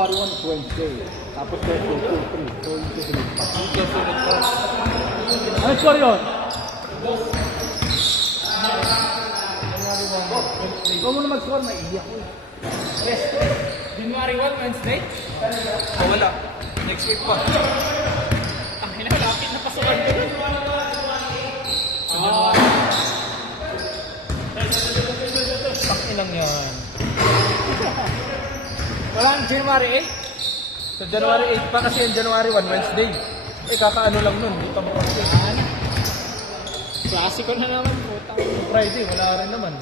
January 1 is Wednesday. Tapos Thursday, 2, 3. So, yung susunod pa. Yung sunod pa. Ano score yun? Ikaw mo na mag-score, maiiyak ko eh. January 1, Wednesday? Oh, wala. Next week pa. Ang hinalapit na pasukan ko. Ang inang yan. Wala ang January 8? Sa January 8 pa kasi yung January 1, Wednesday. Eh, kakaano lang nun. Di pa makapit. Klasiko na naman po. Friday, wala rin naman.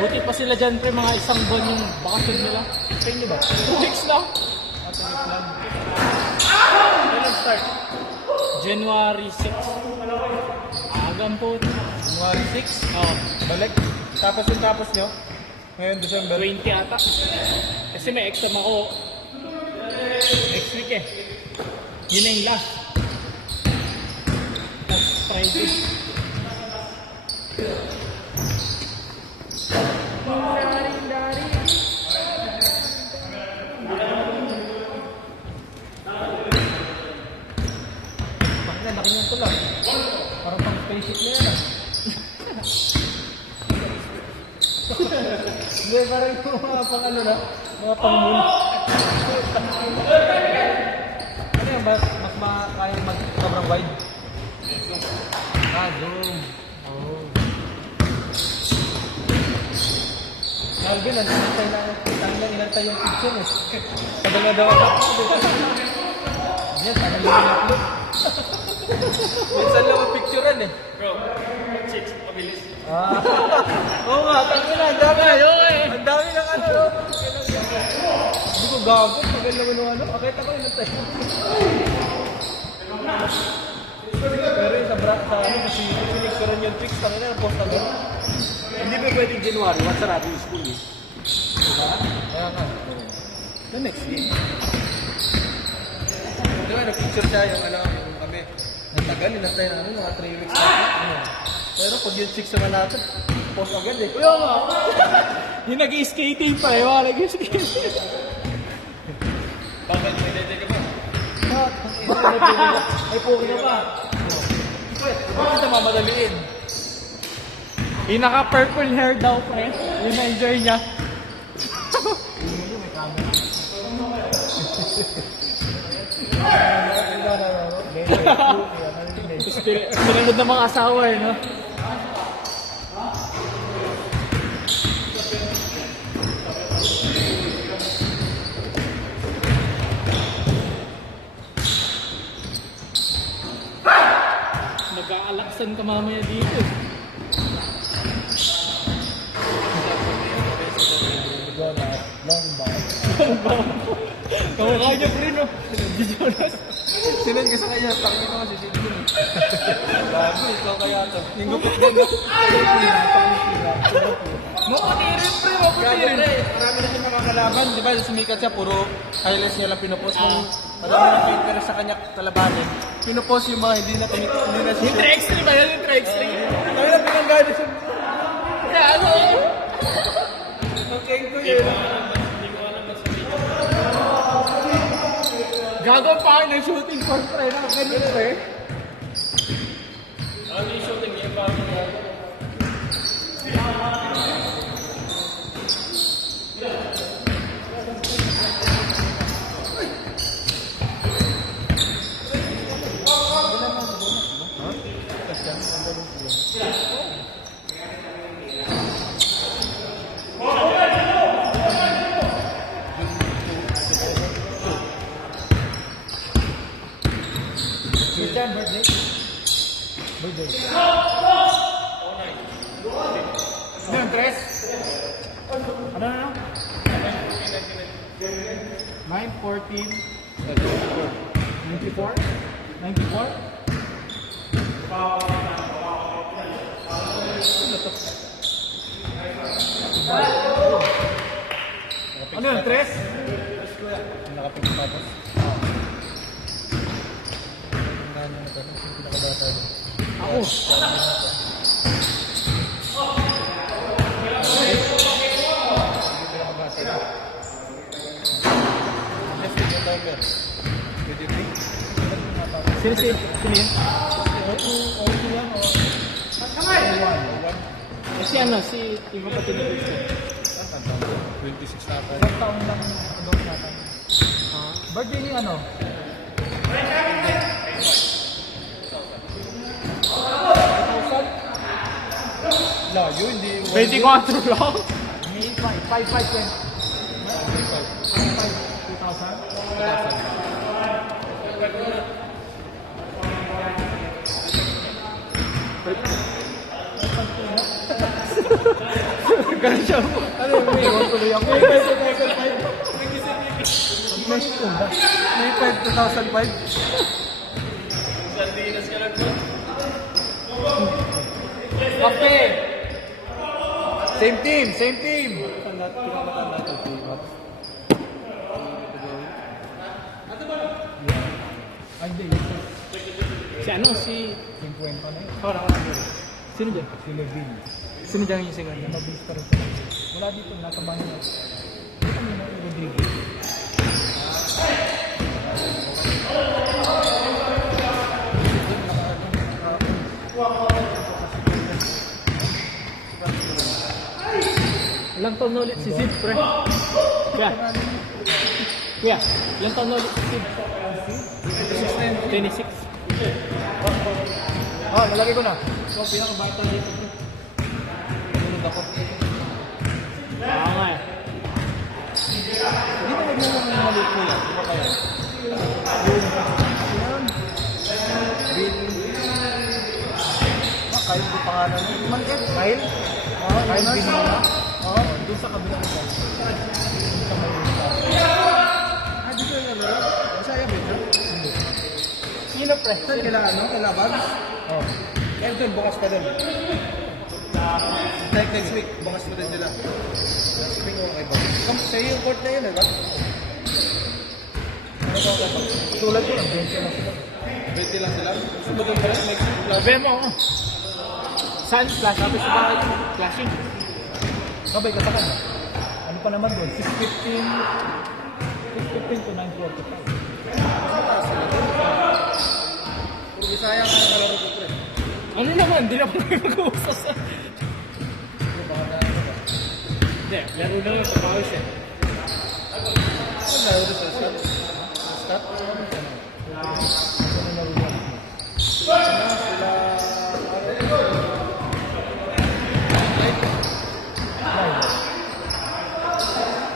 Buti pa sila dyan, pre, mga isang buwan yung bakasyon nila. Sa inyo ba? 2 weeks lang. Atin yung plan. Kailan start? January 6. Agam po. January 6? Oh, Balik. Tapos yung tapos nyo? Ngayon, December. 20 ata. Kasi may exam ako next week eh. Yun na yung last. Last Friday. Bakit laki nyo ito lang? Parang pang spaceship na yan ah. Hindi, parang yung mga pang ano na, mga pang moon. Ano yan ba? Mas makakaya mag-sobrang wide? Zoom. Oh. Alvin, nantay inantay yung picture eh. Tagal na daw ako. Yan, tagal na upload. Minsan lang mag-picturean eh. Bro, 6, mabilis. Oo nga, tangin na, ang dami. Ang dami ng ano, no? Hindi ko gago, tagal naman yung ano. Akit ako inantay. Pero yung sa ano, kasi pinicturean yung tricks, tangin na, post agad. Hindi pa pwedeng January, what's sarado yung school eh. Diba? Kaya nga. The next week. Di ba, nag-picture siya yung ano, yung kami. Natagal, inantay na ano, mga 3 weeks na. Pero pag yung 6 naman natin, post agad eh. Kaya nga. Yung nag-skating pa eh, wala nag-skating. Bakit? May dede ka ba? Ay, puki na pa. Bakit na mamadaliin? Yung naka-purple hair daw, pre. Yung na-enjoy niya. Pinanood ng mga asawa eh, no? Nag-aalaksan ka mamaya dito eh. Long box. Kamukha niya, pre, no? Jonas. Sinend ko sa kanya, tangin ko si Sidney. Bago, ikaw kaya to. Yung gupit din, no? Maputirin, pre, Gaya maputirin. pre, marami na siya makakalaban. Di ba, sumikat siya, puro highlights niya lang pinupost. Nung marami na pinipera sa kanya kalabanin. Pinupost yung mga hindi na siya. Yung Trextreme ba yun? Yung Trextreme? Kaya na pinanggani siya. Kaya ano? Okay ko yun. Gagawin pa kayo ng shooting for pre na ganyan, pre. Ano yung shooting niya pa? Christian, birthday? Birthday. Ano yung tres? Ano na? 9:14. 94? 94? Ano yung tres? Nakapagpapas. Ang gano'n na ito. Yung pinakabata doon. Ako. Sino yun? Okay yan, o. Si ano, si yung kapatid ni Chris. 26 na ako. Ilang taon lang adult natin. Birthday ni ano? Layo, hindi. 24 lang? May 5 yan. 2000? Ganun siya. Ano yung may iwan tuloy ako? May 5 2005? Okay. Same team. Ay, hindi. Si ano, si... 50 na yun. Sino dyan? Si Levine. Sino dyan yung singer? Mabilis pa rin siya. Wala dito, nasa banyo. Dito mo na yung Rodrigo. Ilang taon na ulit si Sid, pre? Kuya, ilang taon na ulit si Sid? 26. Nalagay ko na. So, pinakabata dito, pre. Tulog ako. Nga eh. Hindi mo wag mo lang maliit ko yan. Di ba kaya? Yan. Bill. Kyle di pangalan. Manket? Kyle? Kyle Binona? Oo. Doon sa kabilang ko. Dito yung ano? Masaya ba ito? Hindi. Sino, pre? Saan kailangan ano? Kailangan bags? Oo. Kaya doon, bukas pa doon. Like next week, bukas mo din sila. Next week okay ba? Sa'yo yung court na yun, di ba? Ano ba ako? Tulad ko, 20 lang sila. 20 lang sila? Gusto mo doon ba next week? Sabi mo, saan? Clash? Sabi sa bakit? Clashing. Sabay ka pa ka. Ano pa naman doon? 6:15 to 9:45. Puro Bisaya ka na kalaro ko, pre. Ano naman? Di naman nag-uusap sa... Hindi, laro na lang sa pawis eh. Ano na yun sa start? Start? Ano na laro yan? Sila...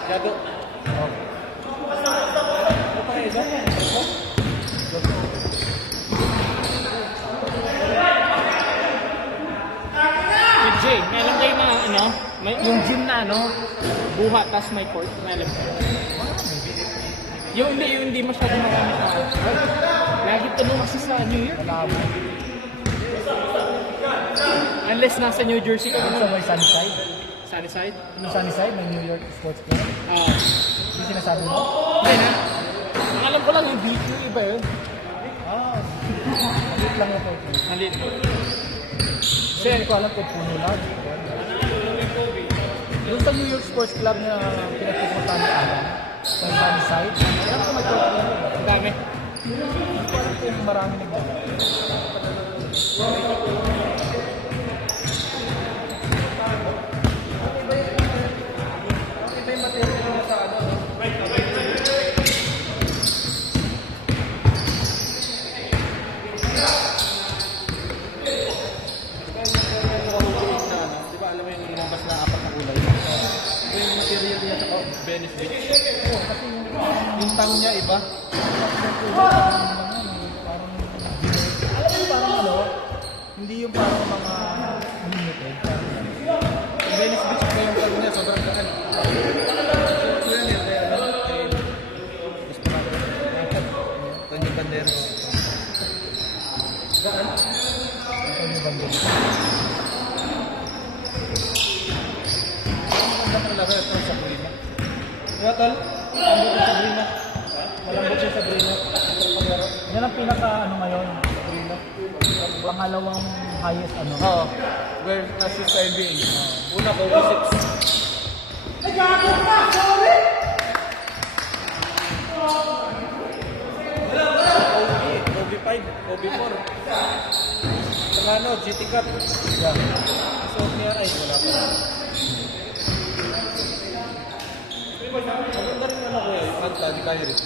Yado. Ano pa kayo dyan? Jay, may alam kayo na ano, may, yung gym na ano, buhat tas may court, may alam kayo. Yung hindi masyado marami tao. Lagi tanong kasi sa New York. Unless nasa New Jersey ka Sa may Sunnyside. Sunnyside? Yung Sunnyside, may New York Sports Club. Yung sinasabi mo? Hindi na. Ang alam ko lang yung beat yung iba yun. Maliit lang ito. Nalit. Kasi hindi ko alam kung puno lang. Yung sa New York Sports Club na pinagpupunta ni Alan, sa Sunnyside, alam ko may court yun. Ang dami. Hindi ko alam kung marami nagdala. Iba yung material nila sa ano. Di ba alam mo yung lumabas na apat na kulay? Ito yung material niya sa Venice Beach. Oo, kasi yung tang niya iba. Parang ano, hindi yung parang mga limited. Yung Venice Beach na yung tang niya, sobrang gaan. Yun yun, kaya ano, mas marami. Tony Banderas. Gaan? Tony Banderas. Maganda ito sa Sabrina. Diba, tol? Malambot yung Sabrina. Malambot yung Sabrina. Yan ang pinaka ano ngayon, Sabrina. Pangalawang highest ano. Oo. Where assist sa NBA. Una ko, 6. OB5. OB4. Saka ano, GT Cup. Yeah. So, niya, ay, wala pa. Maganda rin ano ko eh, yung kanta ni Kyrie.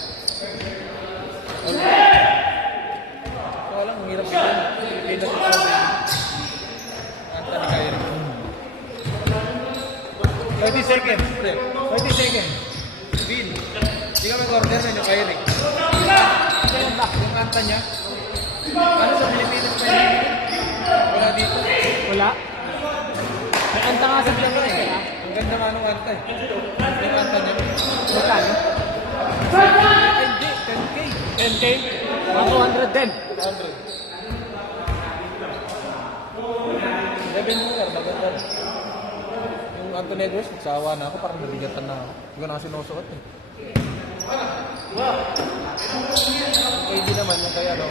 So, alam, ang hirap yun. Pilipinas ito yung kanta ni Kyrie. 30 seconds. 30 seconds. Bill. Hindi ka mag-order na yung Kyrie. Yung kanta niya. Ano sa Pilipinas pa yun? Wala dito. Wala? May kanta nga sa Pilipinas eh. Ang ganda nga nung kanta eh. Yung kanta niya. Magkano? 10K. 10K. 10K? 200 din. 100. 11 mo lang, maganda. Yung Anthony Edwards, magsawa na ako, parang nabigatan na ako. Hindi ko na kasi sinusuot eh. KD naman yung kaya no.